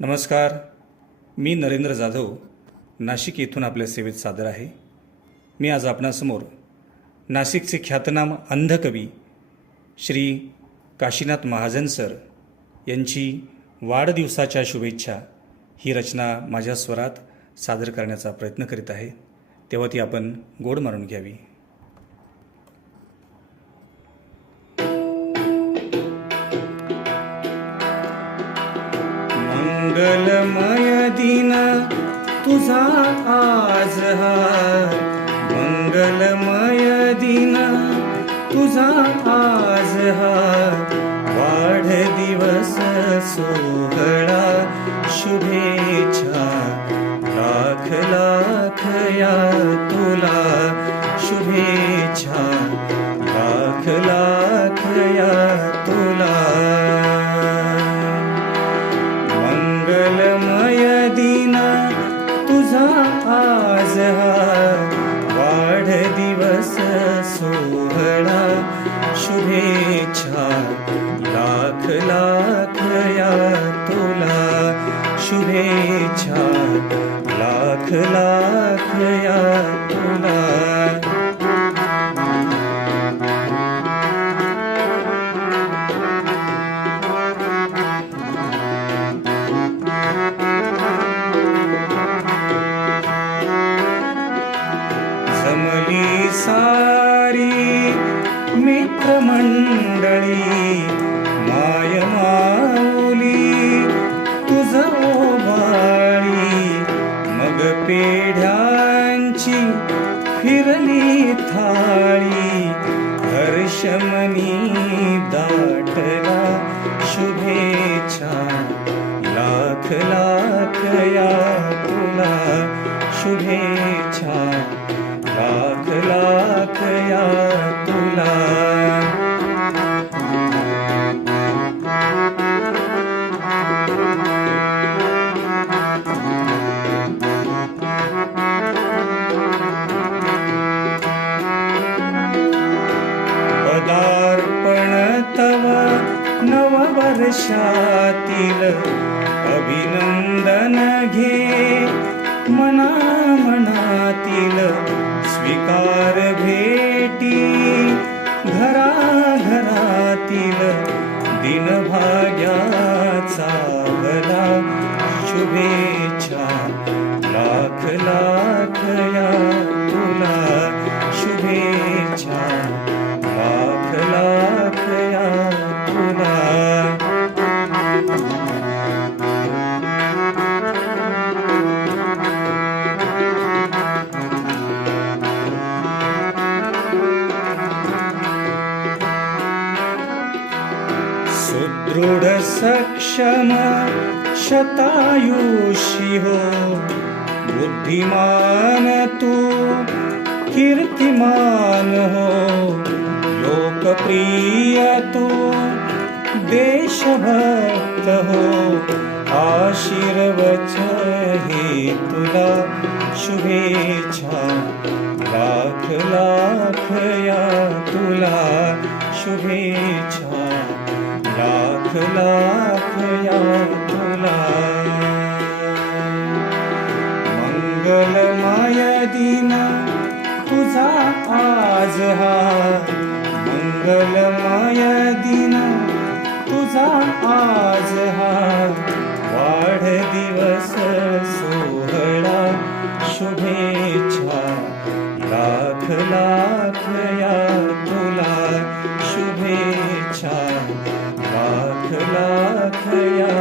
नमस्कार, मी नरेंद्र जाधव नाशिक येथून आपल्या सेवेत सादर आहे. मी आज आपणासमोर नाशिकचे ख्यातनाम अंधकवी श्री काशीनाथ महाजन सर यांची वाढदिवसाच्या शुभेच्छा ही रचना माझ्या स्वरात सादर करण्याचा प्रयत्न करीत आहे. तेव्हा ती आपण गोड मारून घ्यावी. मंगलमय दिन तुझा आज हा, मंगलमय दिन तुझा आज हा, वाढदिवस सोहळा शुभेच्छा लाख लाख या तुला शुभेच्छा लाख लाख या तुला. मंगलमय दिन तुझा आज हा, वाढदिवस सोहळा शुभेच्छा लाख लाख या तुला शुभेच्छा लाख लाख या तुला. जमली सारी मित्रमंडळी माय माऊली तुझ ओवाळी, मग पेढ्यांची फिरली थाळी, हर्षमनी दाटला शुभेच्छा लाख लाख या तुला शुभेच्छा लाख लाख या तुला. पदार्पण तव नववर्षातील अभिनंदन घे मना मनातील, स्वीकार भेटी घराघरातील, दिनभाग्याचा भला शुभेच्छा लाख लाख या तुला शुभेच्छा लाख लाख या तुला. सुदृढ सक्षम शतायुषी हो, बुद्धिमान तू कीर्तिमान हो, लोकप्रिय तू देशभक्त हो, आशीर्वच हे तुला शुभेच्छा लाख लाख या तुला शुभेच्छा लाख लाख या तुला. मंगलमय दिन तुझा आज हा, मंगलमय दिन तुझा आज हा, वाढदिवस सोहळा शुभेच्छा लाख लाख या तुला शुभेच्छा लाख लाख या